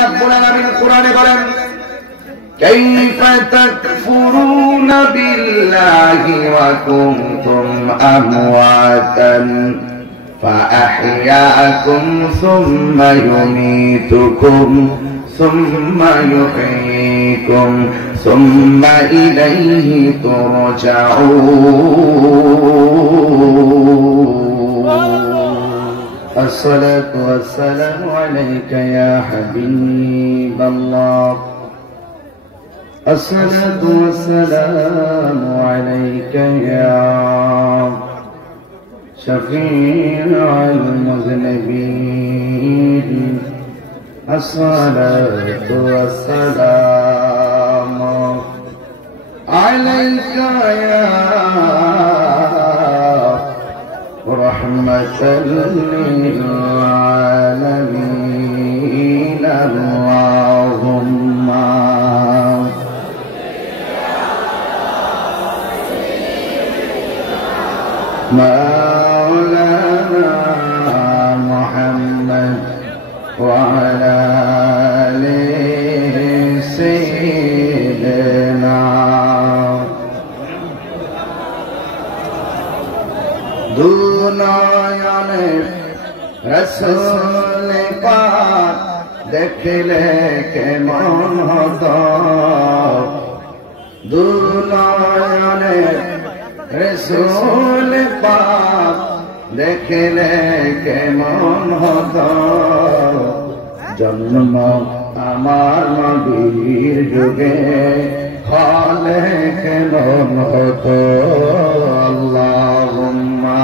রাব্বুল আলামিন কোরআনে বলেন কাইফা তাকফুরুনা বিল্লাহি ওয়া কুনতুম আমওয়াতান فأحياكم ثم يميتكم ثم يحييكم ثم إليه ترجعون الصلاة والسلام عليك يا حبيب الله الصلاة والسلام عليك يا شفيع المذنبين الصلاة والسلام عليك يا رحمة للعالمين اللهم مولانا محمد وعلى آل سيدنا দুনয়নে রাসূল পাক দেখলে কেমন হতো দুনয়নে রাসূল পাক দেখলে কেমন হতো জন্ম আমার নবীর যুগে হলে কেমন হতো আল্লাহুম্মা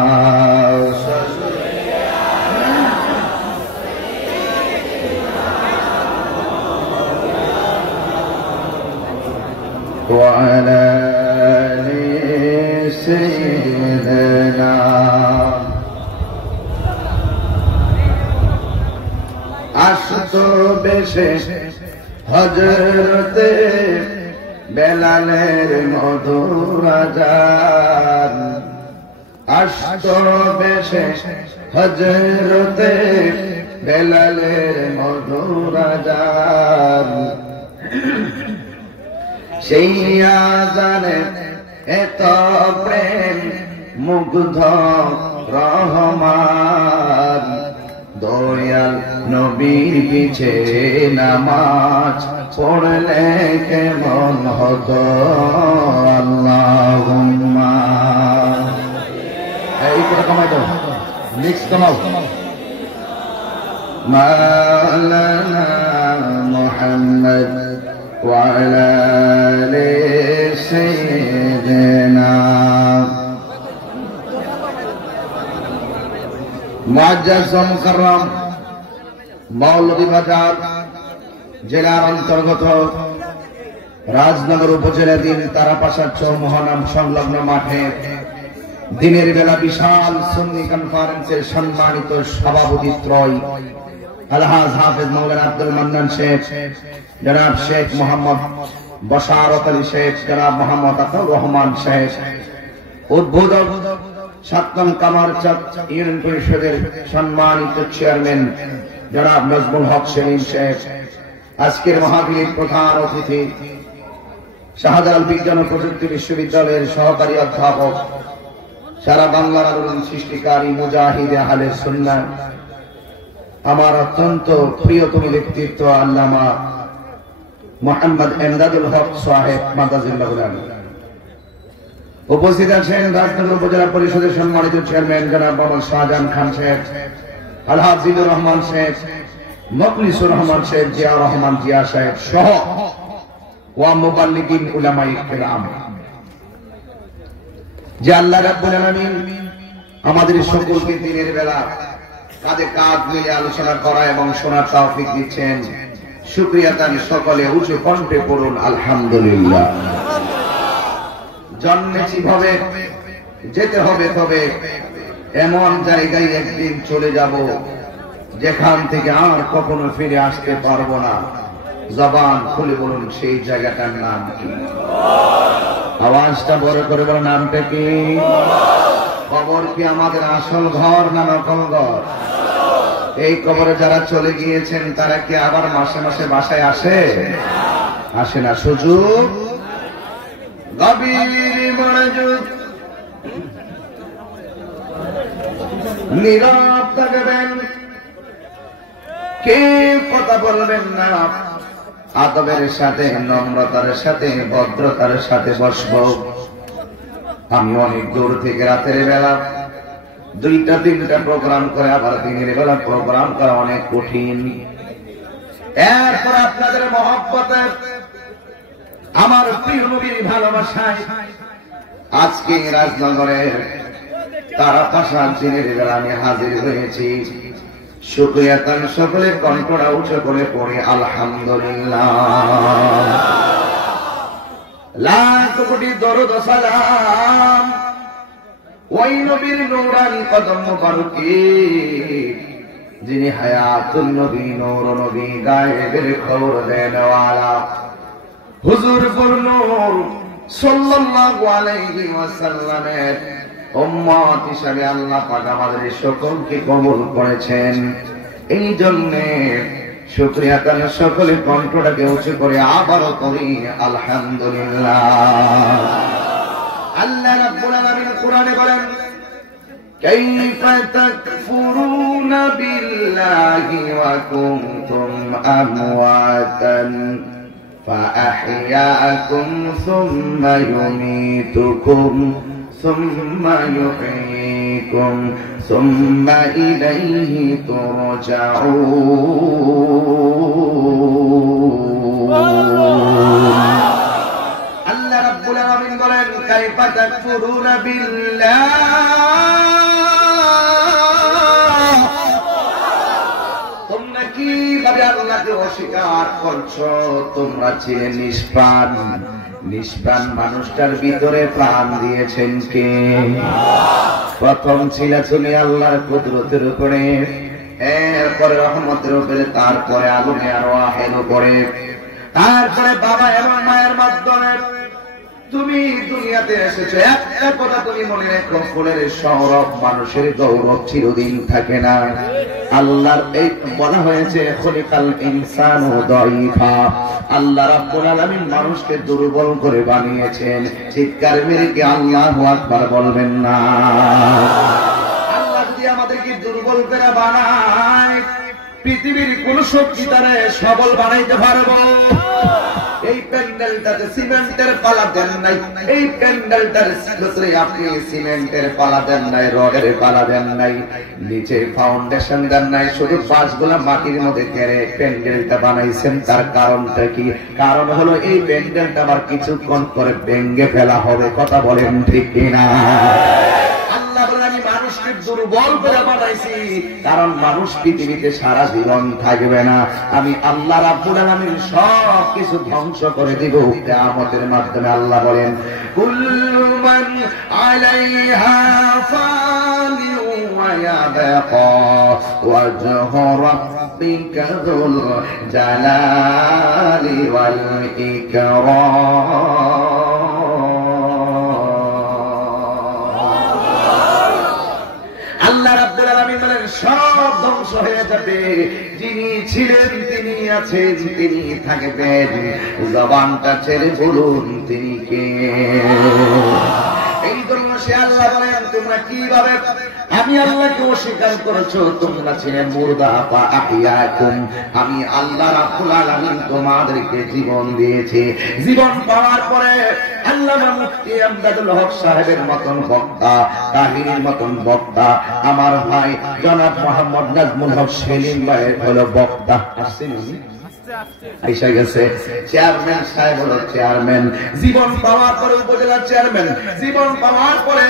وعلى آل سيدنا আসতো বেশে হযরতে বেলালের মধুর আযান আসতো বেশে হযরতে বেলালের মধুর আযান সেই আযানে এত প্রেম মুগ্ধ রহমান দয়াল নবীর পিছে নামাজ পড়লে কেমন হতো আল্লাহুম্মা এই করে কমাই দাও মিক্স কমাও মাওলানা মুহাম্মদ ওয়া আলা আলি সাইয়্যিদিনা মুআজ্জাজ মুকাররম মৌলভীবাজার জেলার অন্তর্গত রাজনগর উপজেলাধীন তারাপাশার চৌমোহনাম সংলগ্ন মাঠে দিনের বেলা বিশাল সুন্নি কনফারেন্সের সম্মানিত সভাপতিত্বয় আলহাজ হাফেজ মাওলানা আব্দুল মান্নান শেখ, জনাব শেখ মোহাম্মদ বশারত আলী শেখ, জনাব মোহাম্মদ আতাউর রহমান শেখ, উদ্বোধক ৭ নং কামারচাঁদ ইউনিয়ন পরিষদের সম্মানিত চেয়ারম্যান জনাব নজমুল হক সেলিম শেখ, আজকের মাহফিলের প্রধান অতিথি শাহজালাল বিজ্ঞান ও প্রযুক্তি বিশ্ববিদ্যালয়ের সহকারী অধ্যাপক, সারা বাংলার আলোড়ন সৃষ্টিকারী মুজাহিদ আহলে সুন্নাহ, আমার অত্যন্ত প্রিয়তম ব্যক্তিত্ব আল্লামা মুহাম্মদ এমদাদুল হক সাহেব মাদাজিল্লাহুল আলী, উপস্থিত আছেন রাজনগর উপজেলা পরিষদের সম্মানিত চেয়ারম্যান জনাব মোহাম্মদ শাহজাহান খান শেখ, আলহাজ জিল্লুর রহমান শেখ, মুখলিসুর রহমান শেখ, জিয়া রহমান জিয়া শেখ সহ ওয়া মুবাল্লিগিন উলামায়ে কিরাম। যে আল্লাহ রাব্বুল আলামিন আমাদের সকলকে দিনের বেলা কাঁধে কাঁধ মিলে আলোচনা করা এবং শোনার তৌফিক দিচ্ছেন, শুকরিয়া তার সকলে উঁচু কণ্ঠে পড়ুন আলহামদুলিল্লাহ। জন্মেছি ভাবে যেতে হবে, তবে এমন জায়গায় একদিন চলে যাব যেখান থেকে আর কখনো ফিরে আসতে পারবো না। জবান খুলে বলুন সেই জায়গাটার নাম কি? আওয়াজটা বড় করে বলুন নামটা কি? কবর কি আমাদের আসল ঘর না নকল ঘর? এই কবরে যারা চলে গিয়েছেন তারা কি আবার মাসে মাসে বাসায় আসে? আসে না। সুযোগ গভীর মনোযোগ, নীরব থাকবেন, কেউ কথা বলবেন না। আদবের সাথে, নম্রতার সাথে, ভদ্রতার সাথে বসব। আমি অনেক দূর থেকে রাতের বেলা 2টা-3টা প্রোগ্রাম করে আবার দিনের বেলা প্রোগ্রাম করা অনেক কঠিন। এরপর আপনাদের মহব্বতে, আমার প্রিয় নবীর ভালোবাসায় আজকে রাজনগরের তারাপাশা দিনের বেলা আমি হাজির হয়েছি। শুকরিয়া তান সকলের কণ্ঠটা উঁচু করে পড়ে আলহামদুলিল্লাহ। লাখ কোটি দরুদ ও সালাম ওই নবীর নূরানি কদম মোবারকে যিনি হায়াতুন নবী, নূর নবী, গায়েবের খবর দেনওয়ালা হুজুর নূর সাল্লাল্লাহু আলাইহি ওয়াসাল্লামের উম্মত হিসাবে আল্লাহ পাক আমাদের সকলকে কবুল করেছেন। এই জন্যে শুকরিয়া তান সকলে কণ্ঠটাকে উঁচু করে আবারও করি আলহামদুলিল্লাহ। আল্লাহ রাব্বুল আলামিন কোরআনে বলেন, কাইফা তাকফুরুনা বিল্লাহি ওয়া কুনতুম আমওয়াতান ফাআহইয়াকুম সুম্মা ইউমীতুকুম সুম্মা ইউহয়ীকুম সুম্মা ইলাইহি তুরজাউন। আল্লাহ রাব্বুল আলামিন বলেন, কাইফা তাকফুরুনা বিল্লাহ, তোমরা কিভাবে আল্লাহকে অস্বীকার করছো? তোমরা ছিলে নিষ্প্রাণ। নিষ্প্রাণ মানুষটার ভিতরে প্রাণ দিয়েছেন কে? প্রথম ছিল তুমি আল্লাহর কুদরতের উপরে, এরপরে রহমতের উপরে, তারপরে আগুনে আর ওয়াহের উপরে, তারপরে বাবা এবং মায়ের মাধ্যমে তুমি দুনিয়াতে এসেছো। একটা কথা তুমি মনে রেখো, ফুলের সৌরভ, মানুষের গৌরব চিরদিন থাকে না। আল্লাহর এই বলা হয়েছে খলিকাল ইনসানু দাঈফা, আল্লাহ রাব্বুল আলামিন মানুষকে দুর্বল করে বানিয়েছেন। চিৎকার মেরে কি আল্লাহু আকবার বলবেন না? আল্লাহ যদি আমাদেরকে দুর্বল করে বানায়, পৃথিবীর কোন শক্তি তারে সবল বানাইতে পারবো? এই প্যান্ডেলটাতে সিমেন্টের পালা দেন নাই, এই প্যান্ডেলটার ভিতরে আপনি সিমেন্টের পালা দেন নাই, রডের পালা দেন নাই, নিচে ফাউন্ডেশন দেন নাই, শুধু বাঁশগুলা মাটির মধ্যে গেড়ে প্যান্ডেলটা বানাইছেন। তার কারণটা কি? কারণ হলো এই প্যান্ডেলটা আবার কিছুক্ষণ করে ভেঙে ফেলা হবে। কথা বলেন ঠিক কিনা? আমি মানুষকে দুর্বল করে বানাইছি, কারণ মানুষ পৃথিবীতে সারা জীবন থাকবে না। আমি আল্লাহ রাব্বুল আলামিন সব কিছু ধ্বংস করে দিব কিয়ামতের মাধ্যমে। আল্লাহ বলেন, কুল্লু মান আলাইহা ফানি ওয়া ইয়াবকা ওয়াজহু রাব্বিকা যুল জালালি ওয়াল ইকরাম। আল্লাহ রাব্বুল আলামিন বলেন, সব ধ্বংস হয়ে যাবে, যিনি ছিলেন তিনি আছেন, তিনি থাকবেন। জবানটা ছেড়ে বলুন তিনি কে? এই জন্য সে আল্লাহ বলেন, তোমরা কিভাবে আমি আল্লাহকে অস্বীকার করেছো? তোমরা ছিলে মুর্দা ফা আহইয়াকুম, আমি আল্লাহ রাব্বুল আলামিন তোমাদেরকে জীবন দিয়েছি। জীবন পাওয়ার পরে আল্লামা মুফতি আমদাদুল হক সাহেবের মতন বক্তা, তাহিনীর মতন বক্তা, আমার ভাই জনাব মোহাম্মদ নাজমুল হক সেলিম ভাইয়ের হলো বক্তা। আসছেন আইসা গেছে চেয়ারম্যান সাহেব হলো চেয়ারম্যান, জীবন পাওয়ার পরে উপজেলার চেয়ারম্যান, জীবন পাওয়ার পরে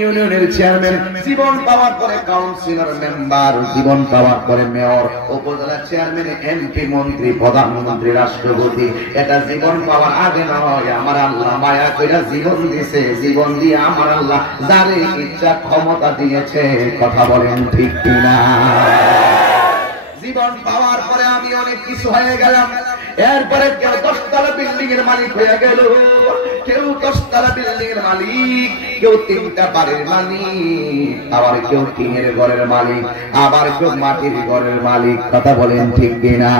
ইউনিয়নের চেয়ারম্যান, জীবন পাওয়ার পরে কাউন্সিলর মেম্বার, জীবন পাওয়ার পরে মেয়র, উপজেলার চেয়ারম্যান, এমপি, মন্ত্রী, প্রধানমন্ত্রী, রাষ্ট্রপতি। এটা জীবন পাওয়ার আগে নয়, আমার আল্লাহ মায়া কইরা জীবন দিয়েছে। জীবন দিয়ে আমার আল্লাহ যারে ইচ্ছা ক্ষমতা দিয়েছে। কথা বলেন ঠিক কিনা? জীবন পাওয়ার পরে আমি অনেক কিছু হয়ে গেলাম। এরপরে 10 তলা বিল্ডিং এর মালিক হয়ে গেল, কেউ 10 তলা বিল্ডিং এর মালিক, কেউ 3টা বাড়ির মালিক, আবার কেউ টিনের ঘরের মালিক, আবার কেউ মাটির ঘরের মালিক। কথা বলেন ঠিক কিনা?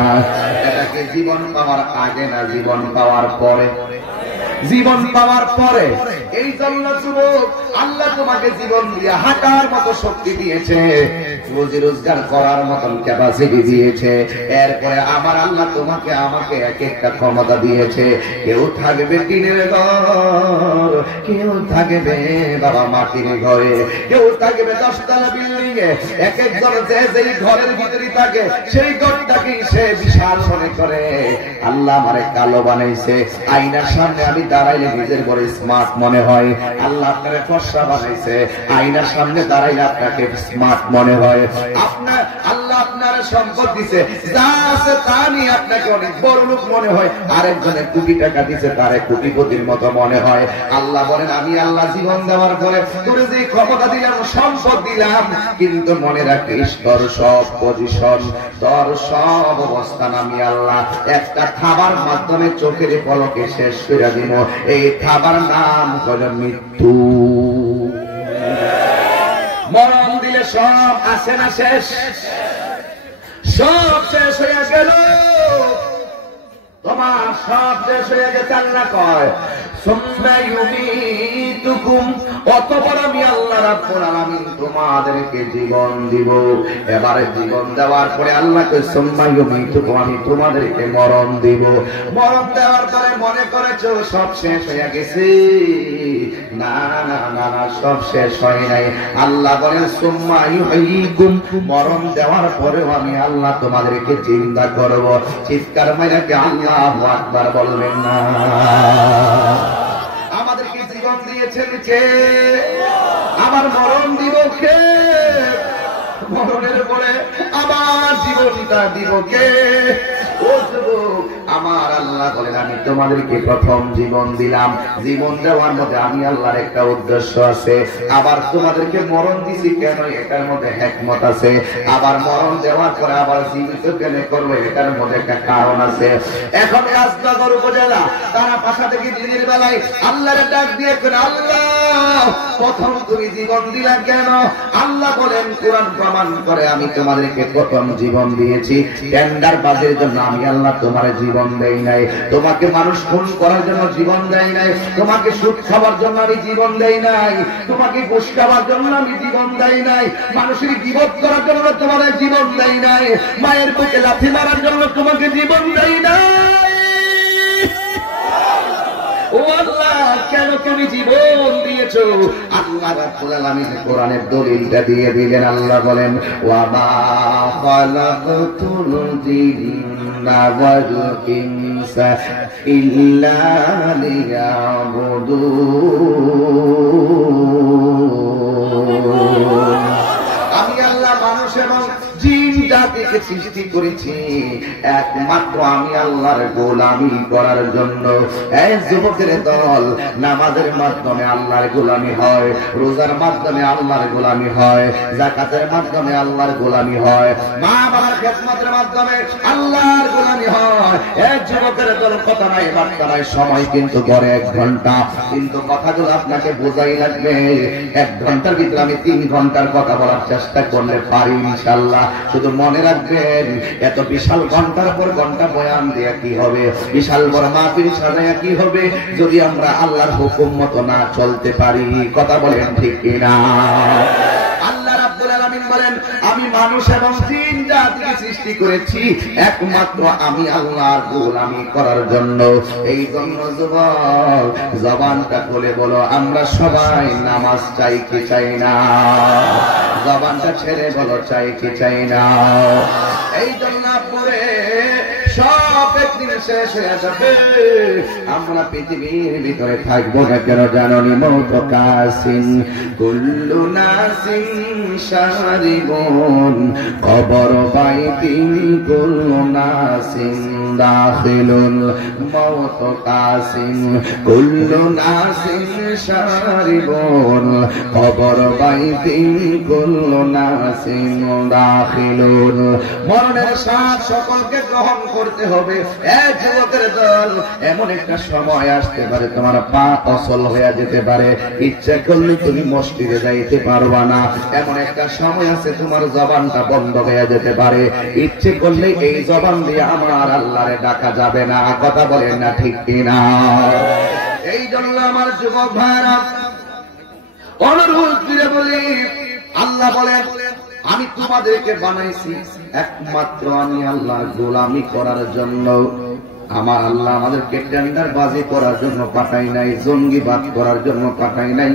এটাকে জীবন পাওয়ার আগে না জীবন পাওয়ার পরে? জীবন পাওয়ার পরে। এই জন্য যুবক, আল্লাহ তোমাকে জীবন দিয়ে হাঁটার মতো শক্তি দিয়েছে, রুজি রোজগার করার মতন ক্যাপাসিটি দিয়েছে। এরপরে আমার আল্লাহ তোমাকে আমাকে এক একটা ক্ষমতা দিয়েছে। কেউ থাকবে টিনের ঘর, কেউ থাকবে বাবা মাটির ঘরে, কেউ থাকবে 10 তলা বিল্ডিং এ। এক একজন যে যেই ঘরের ভিতরে থাকে সেই ঘরটাকে সে বিশাল মনে করে। আল্লাহ আমারে কালো বানাইছে, আয়নার সামনে আমি দাঁড়াইলে নিজের বড় স্মার্ট মনে হয়। আল্লাহ আপনাকে ফর্সা বানাইছে, আয়নার সামনে দাঁড়াইলে আপনাকে স্মার্ট মনে হয়। আল্লাহ আপনার সম্পদ দিছে, যা আছে তা নিয়ে আপনাকে অনেক বড় লোক মনে হয়। আরেকজনে কোটি টাকা দিছে, তারে কোটিপতির মতো মনে হয়। আল্লাহ বলেন আমি আল্লাহ জীবন দেওয়ার পরে তোরে যে ক্ষমতা দিলাম, সম্পদ দিলাম, কিন্তু মনে রাখিস তোর সব পজিশন, তোর সব অবস্থান আমি আল্লাহ একটা খাবার মাধ্যমে চোখের পলকে শেষ করে দিব। এই খাবার নাম হলো মৃত্যু। মরণ দিলে সব আছে না শেষ? সব শেষ হয়ে গেল, তোমার সব শেষ হয়ে গেছে। আল্লাহ কয় অতঃপর আমি আল্লাহ রাব্বুল আলামিন তোমাদেরকে জীবন দিব। এবারে জীবন দেওয়ার পরে আল্লাহ কয় সুম্মা ইউমীতুকুম, আমি তোমাদেরকে মরণ দিব। মরণ দেওয়ার পরে মনে করেছো সব শেষ হয়ে গেছে? না না না না, সব শেষ হয় নাই। আল্লাহ বলেন সুম্মা ইউহয়ীকুম, মরণ দেওয়ার পরেও আমি আল্লাহ তোমাদেরকে জিন্দা করব। চিৎকার মেরে কি আল্লাহু আকবার বলবেন না? আমাদেরকে জীবন দিয়েছেন কে? আবার মরণ দিব কে? মরণের পরে আবার জীবনটা দিব কে? আমার আল্লাহ বলেন আমি তোমাদেরকে প্রথম জীবন দিলাম। জীবন দেওয়ার মধ্যে আমি আল্লাহর একটা উদ্দেশ্য আছে। আবার তোমাদেরকে মরণ দিছি কেন, এটার মধ্যে হিকমত আছে। আবার মরণ দেওয়ার পরে আবার জীবিত কেন করবো, এটার মধ্যে একটা কারণ আছে। এখন রাজনগর উপজেলা তারা পাশা থেকে দিনের বেলায় আল্লাহর ডাক দিয়ে করে, আল্লাহ প্রথম তুমি জীবন দিলা কেন? আল্লাহ বলেন কোরআন প্রমাণ করে আমি তোমাদেরকে প্রথম জীবন দিয়েছি টেন্ডার বাজের জন্য। আমি আল্লাহ তোমার জীবন দেই নাই, তোমাকে মানুষ খুন করার জন্য জীবন দেই নাই, তোমাকে সুদ খাওয়ার জন্য আমি জীবন দেই নাই, তোমাকে ঘুষ খাওয়ার জন্য আমি জীবন দেই নাই, মানুষের গীবত করার জন্য তোমার জীবন দেই নাই, মায়ের বুকে লাথি মারার জন্য তোমাকে জীবন দেই নাই। ও আল্লাহ কেন তুমি জীবন দিয়েছো? আল্লাহ রাব্বুল আলামিন কোরআনের দলিলটা দিয়ে দিলেন। আল্লাহ বলেন ওয়া মা খালাকতুল জিন্না ওয়াল ইনসা ইল্লা লিয়াবুদুন। আমি আল্লাহ মানুষ এবং জিন জাতিকে সৃষ্টি করেছি একমাত্র আমি আল্লাহর গোলামি করার জন্য। এই যুবকের দল, নামাজের মাধ্যমে আল্লাহর গোলামি হয়, রোজার মাধ্যমে আল্লাহর গোলামি হয়, যাকাতের মাধ্যমে আল্লাহর গোলামি হয়, মা বাবার খেদমতের মাধ্যমে আল্লাহর গোলামি হয়। এই যুবকের দল কথা নাই বার্তা নাই, সময় কিন্তু পরে 1 ঘন্টা, কিন্তু কথাগুলো আপনাকে বোঝাই লাগবে। 1 ঘন্টার ভিতরে আমি 3 ঘন্টার কথা বলার চেষ্টা করলে পারি ইনশাআল্লাহ। শুধু মনে রাখবেন এত বিশাল ঘন্টার পর ঘন্টা বয়ান দেয়া কি হবে, বিশাল বড় মাহফিল সাজায়া কি হবে যদি আমরা আল্লাহর হুকুম মতো না চলতে পারি। কথা বলেন ঠিক কিনা? আল্লাহ রাব্বুল আলামিন বলেন আমি মানুষ এবং জিন জাতিকে সৃষ্টি করেছি একমাত্র আমি আল্লাহর গোলামি করার জন্য। এই জন্য যুবক জবানটা খুলে বলো আমরা সবাই নামাজ চাই কি চাই না? জবানটা ছেড়ে বলো চাই কি চাই না? এই জন্য পরে সব একদিন শেষ হয়ে যাবে। আমরা পৃথিবীর ভিতরে থাকবো না কেন জানি? মওত কাসিন কুল্লু নাসিন শারিবুন কবর বাইতিন কুল্লু নাসিন দাখিলুন। মওত কাসিন কুল্লু নাসিন শারিবুন কবর বাইতিন কুল্লু নাসিন দাখিলুন। মরণের স্বাদ সকলকে গ্রহণ করতে হবে। হবে। এক যুবকের দল, এমন একটা সময় আসতে পারে তোমার পা অচল হয়ে যেতে পারে, ইচ্ছা করলে তুমি মসজিদে যাইতে পারবা না। এমন একটা সময় আছে তোমার জবানটা বন্ধ হয়ে যেতে পারে, ইচ্ছে করলে এই জবান দিয়ে আমার আল্লাহরে ডাকা যাবে না। কথা বলেন না ঠিক কিনা? এই জন্য আমার যুবক ভাইরা অনুরোধ করে বলি, আল্লাহ বলেন আমি তোমাদেরকে বানাইছি একমাত্র আমি আল্লাহর গোলামি করার জন্য। আমার আল্লাহ আমাদেরকে টেন্ডারবাজি করার জন্য পাঠাই নাই, জঙ্গিবাদ করার জন্য পাঠাই নাই,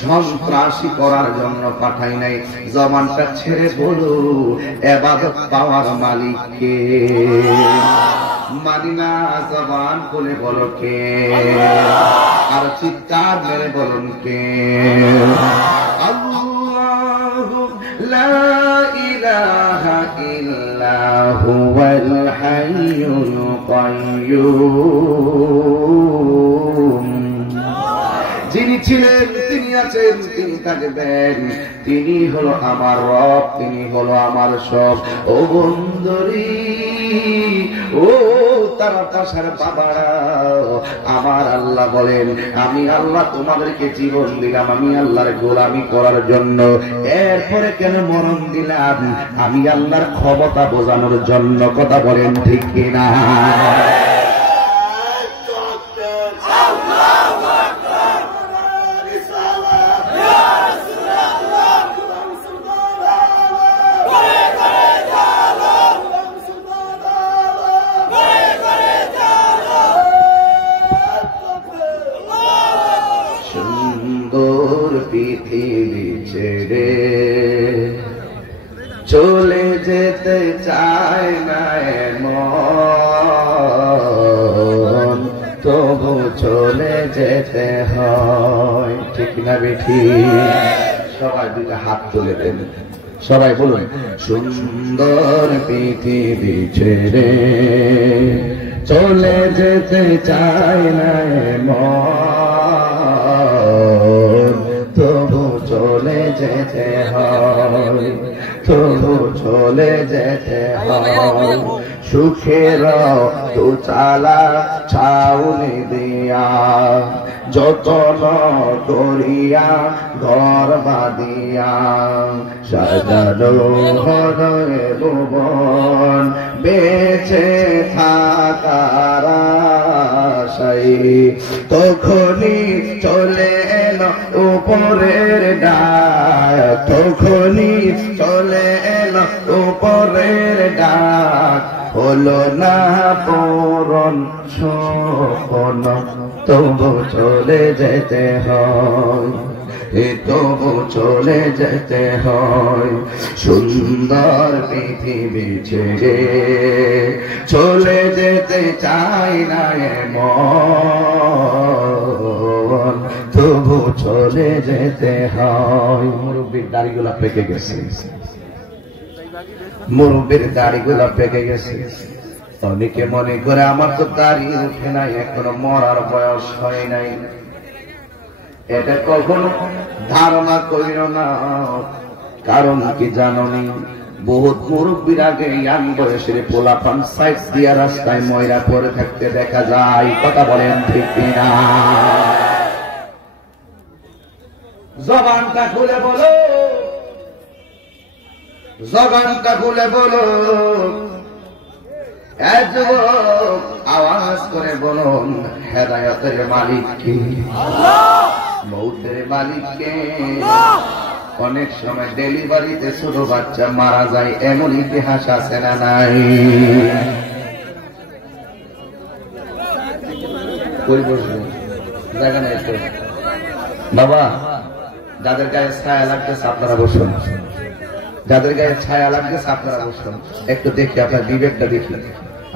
সন্ত্রাসী করার জন্য পাঠাই নাই। জবানটা ছেড়ে বলো ইবাদত পাওয়ার মালিক কে? মানি না জবান বলে বলো কে? আর চিৎকার মেরে বলুন কে? আল্লাহু লা ইলাহা ইল্লা হুয়াল হাইয়ুল কাইয়্যুম। যিনি ছিলেন, তিনি আছেন, তিনি থাকবেন, তিনি হলো আমার রব, তিনি হলো আমার সব। ও বন্ধুরি, ও তারা পাশার বাবারা, আমার আল্লাহ বলেন আমি আল্লাহ তোমাদেরকে জীবন দিলাম আমি আল্লাহর গোলামি করার জন্য। এরপরে কেন মরণ দিলাম? আমি আল্লাহর ক্ষমতা বোঝানোর জন্য। কথা বলেন ঠিক কিনা? পৃথিবী ছেড়ে চলে যেতে চায় না মন, তবু চলে যেতে হয়। ঠিক না বেঠি? সবাই দুটা হাত তুলে দেন, সবাই বলুন সুন্দর পৃথিবী ছেড়ে চলে যেতে চায় না মন, তবু চলে যেতে হয়, তবু চলে যেতে হয়। সুখের তো চালা ছাউনি দিয়া যতন করিয়া ঘর বাঁধিয়া সাজানো হৃদয়ে ভুবন বেঁচে থাকার আশায় তখনই চলে এলো উপরের ডাক, তখনই চলে এলো উপরের ডাক। হলো না পূরণ স্বপ্ন, তবু চলে যেতে হয়, তবু চলে যেতে হয়। সুন্দর পৃথিবী ছেড়ে চলে যেতে চাই না মন, তবু চলে যেতে হয়। মুরব্বীর দাড়িগুলা পেকে গেছে, মুরব্বীর দাড়িগুলা পেকে গেছে। অনেকে মনে করে আমার তো দাড়ি উঠে নাই, এখনো মরার বয়স হয় নাই। এটা কখনো ধারণা করিল না। কারণ কি জানি, বহুত মুরব্বীর আগে ইয়াং বয়সের পোলাপান সাইড দিয়া রাস্তায় ময়রা পরে থাকতে দেখা যায়। কথা বলেন ঠিক কিনা? জবানটা খুলে বলো, জবানটা খুলে বলো, আওয়াজ করে বলুন হেদায়েতের মালিক কে? মৌতের মালিক কে? অনেক সময় ডেলিভারিতে ছোট বাচ্চা মারা যায়, এমন ইতিহাস আছে না নাই? কই বসবে জায়গা নাই তো বাবা। যাদের গায়ে ছায়া লাগতেছে আপনারা বসুন, যাদের গায়ে ছায়া লাগতেছে আপনারা বসুন। একটু দেখি আপনার বিবেকটা দেখি।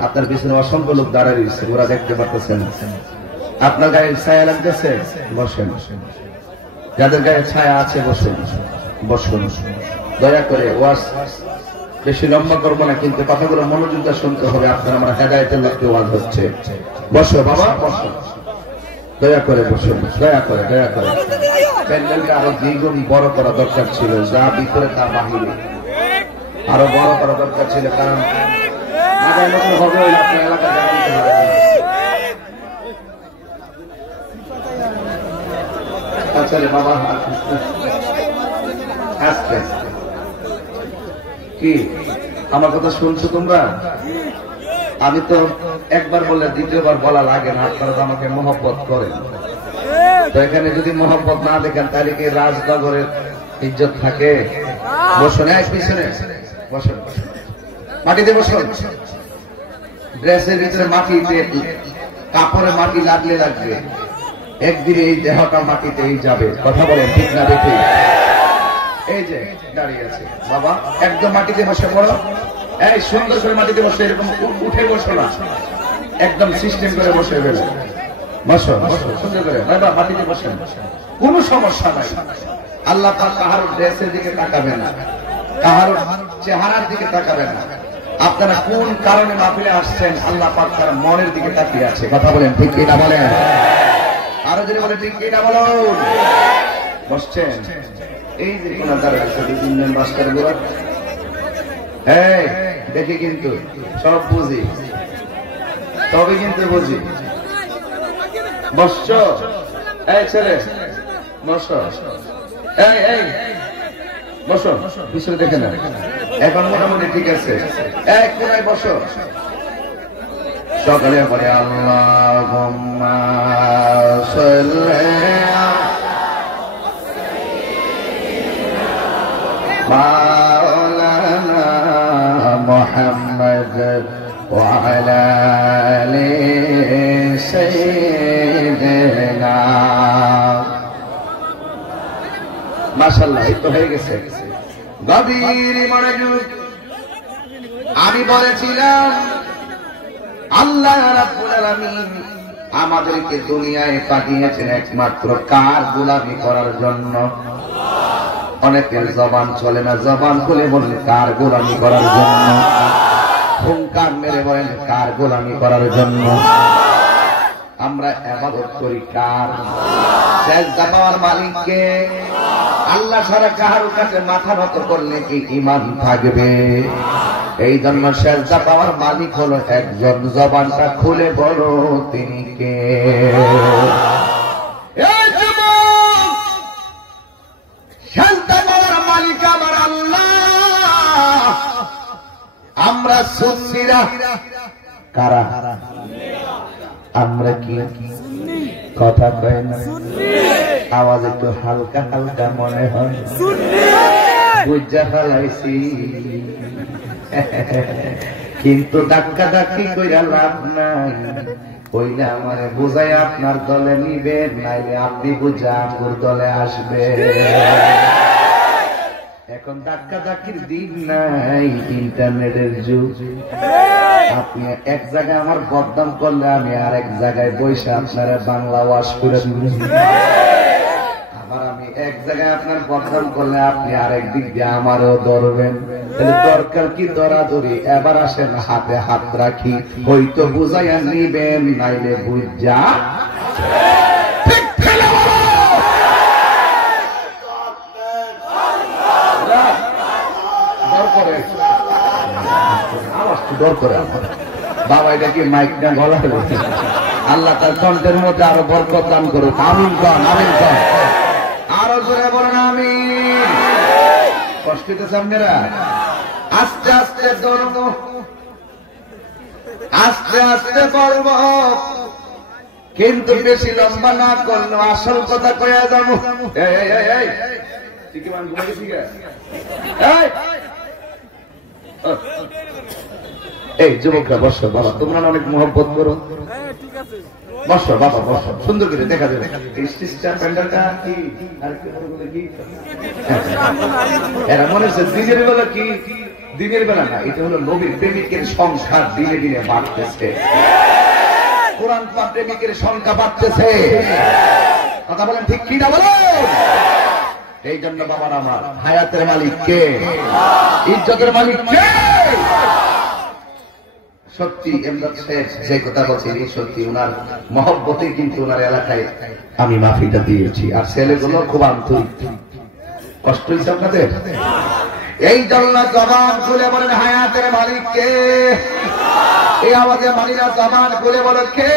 আপনার পিছনে অসংখ্য লোক দাঁড়ায় রয়েছে, ওরা দেখতে পারতেছেন। আপনার গায়ে ছায়া লাগতেছে, বসেন। যাদের গায়ে ছায়া আছে বসুন, বসুন। দয়া করে ওয়াজ বেশি লম্বা করবো না, কিন্তু কথাগুলো মনোযোগ দিয়ে শুনতে হবে। আপনার আমার হেদায়েতের লক্ষ্যে ওয়াজ হচ্ছে। বসো বাবা, বসো, দয়া করে বসুন, দয়া করে, দয়া করে। প্যান্ডেলটা আরো দ্বিগুণ বড় করা দরকার ছিল, যা ভিতরে তা বাহিরে আরো বড় করা দরকার ছিল। কারণ আগামী বছর হবে ওই আপনার এলাকায় জায়গা দিতে হবে। আচ্ছা রে বাবা আস্তে কি আমার কথা শুনছো তোমরা? আমি তো একবার বললে দ্বিতীয়বার বলা লাগে না, আপনারা তো আমাকে মহব্বত করেন। তো এখানে যদি মহব্বত না দেখেন তাহলে কি রাজনগরের ইজ্জত থাকে? বসুন, এক পিছনে বসুন, মাটিতে বসুন। ড্রেসের ভিতরে মাটিতে কাপড়ে মাটি লাগলে লাগবে, একদিনে এই দেহটা মাটিতেই যাবে। কথা বলেন ঠিক না দেখি? এই যে দাঁড়িয়ে আছে বাবা, একদম মাটিতে বসে পড়ো। এই সুন্দর করে মাটিতে বসে, এরকম উঠে বসো না, একদম সিস্টেম করে বসে ফেলে বসো, বসো সুন্দর করে বাবা, মাটিতে বসেন, কোনো সমস্যা নাই। আল্লাহ পাক কাহার ড্রেসের দিকে তাকাবে না, কাহার চেহারার দিকে তাকাবে না। আপনারা কোন কারণে মাহফিলে আসছেন আল্লাহ পাক তার মনের দিকে তাকিয়ে আছে। কথা বলেন ঠিক কিনা বলেন? আরো যদি বলে ঠিক কিনা বলুন। বসছেন, এই যে কোন তিনজন মাস্টার গুলো, হ্যাঁ দেখি কিন্তু সব বুঝি, তবে কিন্তু বুঝি। বসছ, এই ছেলে বসো, এই এই বসো, পিছনে দেখে না, এখন মোটামুটি ঠিক আছে। এক কোনায় বসো। সকালে পরে আল্লাহুম্মা সাল্লি মাওলানা মুহাম্মদ ওয়া আলা আলি সাইয়্যিদিনা। মাশাআল্লাহ, এই তো হয়ে গেছে। গভীর মনোযোগ। আমি বলেছিলাম আল্লাহ রাব্বুল আলামিন আমাদেরকে দুনিয়ায় পাঠিয়েছেন একমাত্র কার গোলামি করার জন্য। অনেকের জবান চলে না, জবান খুলে বলেন কার গোলামি করার জন্য, হুঙ্কার মেরে বলেন কার গোলামি করার জন্য। আমরা ইবাদত করি কার? সিজদা পাওয়ার মালিককে। আল্লাহ ছাড়া কাহার কাছে মাথা নত করলে কি ঈমান থাকবে? এই জন্য সিজদা পাওয়ার মালিক হলো একজন, জবানটা খুলে বলো তিনি কে? এই যুবক, সিজদা পাওয়ার মালিক আমার আল্লাহ। আমরা সুন্নিরা কারা? আমরা কি কথা কয় না? আওয়াজ একটু হালকা হালকা মনে হয়, বুঝা ফেলাইছি। কিন্তু ধাক্কা ধাক্কি কইরা লাভ নাই, কইলে আমার বুঝাই আপনার দলে নিবে, নাইলে আপনি বুঝা আমার দলে আসবে। এখন ধাক্কা ধাক্কির দিন নাই, ইন্টারনেটের যুগ। আপনি এক জায়গায় আমার বদনাম করলে আমি আর এক জায়গায় বসে আপনারা বাংলা ওয়াশ করে দিবেন। আবার আমি এক জায়গায় আপনার বদনাম করলে আপনি আরেক দিক দিয়ে আমারও ধরবেন। তাহলে দরকার কি দরাদরি? এবার আসেন হাতে হাত রাখি, হয়তো বুঝাইয়া নিবেন, নাইলে বুঝা ডর করে বাবা। এটা কি মাইক না গলা? আল্লাহ তার কণ্ঠের মধ্যে আরো বরকত দান করুক। আমিন কন, আমিন কন, আরো জোরে বলেন আমিন। কষ্ট হইতেছে আপনারা? আস্তে আস্তে ধরব, আস্তে আস্তে পড়ব, কিন্তু বেশি লম্বা না করলো আসল কথা কয়া যাবো। এই যুবকরা বসো বাবা, তোমরা অনেক মহব্বত করো, বসো বাবা বসো, সুন্দর করে দেখা যাবে। এরা মনে হচ্ছে দিনের বেলা কি? দিনের বেলা না, এটা হলো নবীর প্রেমিকের সংখ্যা দিনে দিনে বাড়তেছে, কোরআন পাক প্রেমিকের সংখ্যা বাড়তেছে। কথা বলেন ঠিক কি না বলেন? এই জন্য বাবার আমার হায়াতের মালিক কে? ইজ্জতের মালিক কে? সত্যি এমদাদ শেখ যে কথা বলছেন এই সত্যি, উনার মহব্বতে কিন্তু উনার এলাকায় আমি মাফিটা দিয়েছি। আর ছেলেগুলো খুব আন্তরিক। কষ্ট হয়েছে আপনাদের? এই জন্য জবান খুলে বলেন হায়াতের মালিক কে? এই আওয়াজে মানিনা জবান খুলে বলো কে?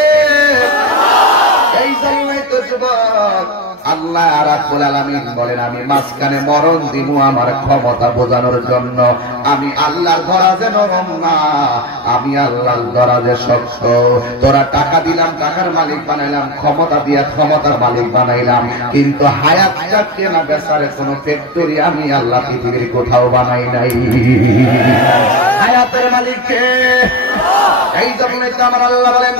এই জন্যই তো যুবক আল্লাহ রাব্বুল আলামিন বলেন, আমি মাঝখানে মরণ দিব আমার ক্ষমতা বোঝানোর জন্য। আমি আল্লাহর দরাজে নরম না, আমি আল্লাহর দরাজে শক্ত। তোরা টাকা দিলাম, টাকার মালিক বানাইলাম, ক্ষমতা দিয়া ক্ষমতার মালিক বানাইলাম, কিন্তু হায়াতটা কেনা বেচারে কোন ফ্যাক্টরি আমি আল্লাহ পৃথিবীর কোথাও বানাই নাই। হায়াতের মালিক কে? এই জন্যই তো আমার আল্লাহ বলেন,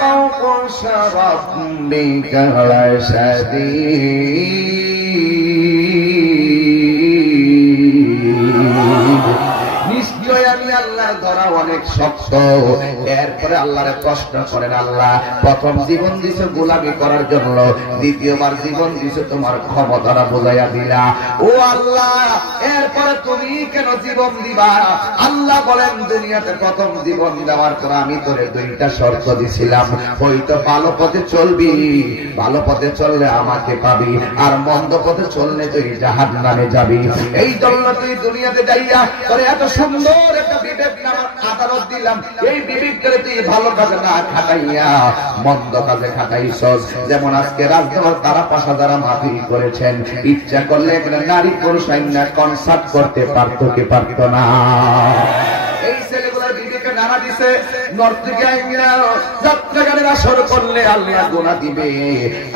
بطش ربك لشديد। নিশ্চয় আমি আল্লাহর ধরা অনেক শক্ত। এরপরে আল্লাহরে প্রশ্ন করেন, আল্লাহ প্রথম জীবন দিছো গোলামি করার জন্য, দ্বিতীয়বার জীবন দিছো তোমার ক্ষমতাটা বোঝাইয়া দিলা। ও আল্লাহ এরপরে তুমি কেন জীবন দিবা? আল্লাহ বলেন, দুনিয়াতে প্রথম জীবন দেওয়ার পর আমি তোরে দুইটা শর্ত দিছিলাম, হয়তো ভালো পথে চলবি, ভালো পথে চললে আমাকে পাবি, আর মন্দ পথে চললে তুই জাহান্নামে যাবি। এই জন্য তুই দুনিয়াতে যাইয়া তোরে এত সুন্দর একটা বিবেক নামক আদালত দিলাম, এই বিবেক করে তুই ভালো কাজে না খাটাইয়া মন্দ কাজে খাটাইছস। যেমন আজকে রাজধানীর তারা পাশা যারা মাহফিল করেছেন, ইচ্ছা করলে এখানে নারী পুরুষ আইনা কনসার্ট করতে পারতো কি পারতো না? এই ছেলেগুলোর বিবেকে নাড়া দিছে, নর্তকী আইনা যাত্রাগানের আসর করলে আল্লাহ গুনাহ দিবে।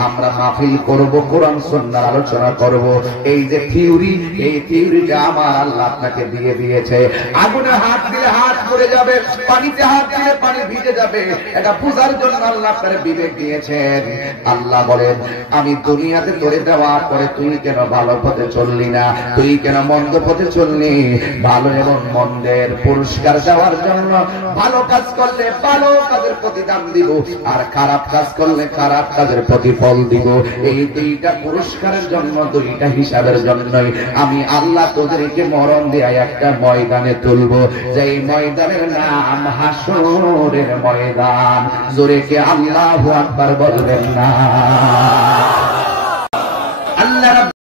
আমরা মাহফিল করব, কোরআন সুন্নাহর আলোচনা করব, এই যে থিওরি, এই থিওরিটা আমার আল্লাহ আপনাকে দিয়ে দিয়েছে। আগুনে হাত দিলে হাত পড়ে যাবে, পানিতে হাত দিলে পানি ভিজে যাবে, এটা বুঝার জন্য আল্লাহ আপনার বিবেক দিয়েছেন। আল্লাহ বলেন, আমি দুনিয়াতে তোরে দেওয়ার পরে তুই কেন ভালো পথে চললি না, তুই কেন মন্দ পথে চললি? ভালো এবং মন্দের পুরস্কার দেওয়ার জন্য ভালো কাজ করলে ভালো কাজের প্রতিদান দিব, আর খারাপ কাজ করলে খারাপ কাজের প্রতিফল দিব। এই দুইটা পুরস্কারের জন্য, দুইটা হিসাবের জন্যই আমি আল্লাহ তোদেরকে মরণ দিয়ে একটা ময়দানে তুলব, যেই ময়দানের নাম হাসরের ময়দান। জোরে কে আল্লাহু আকবার বলবেন না?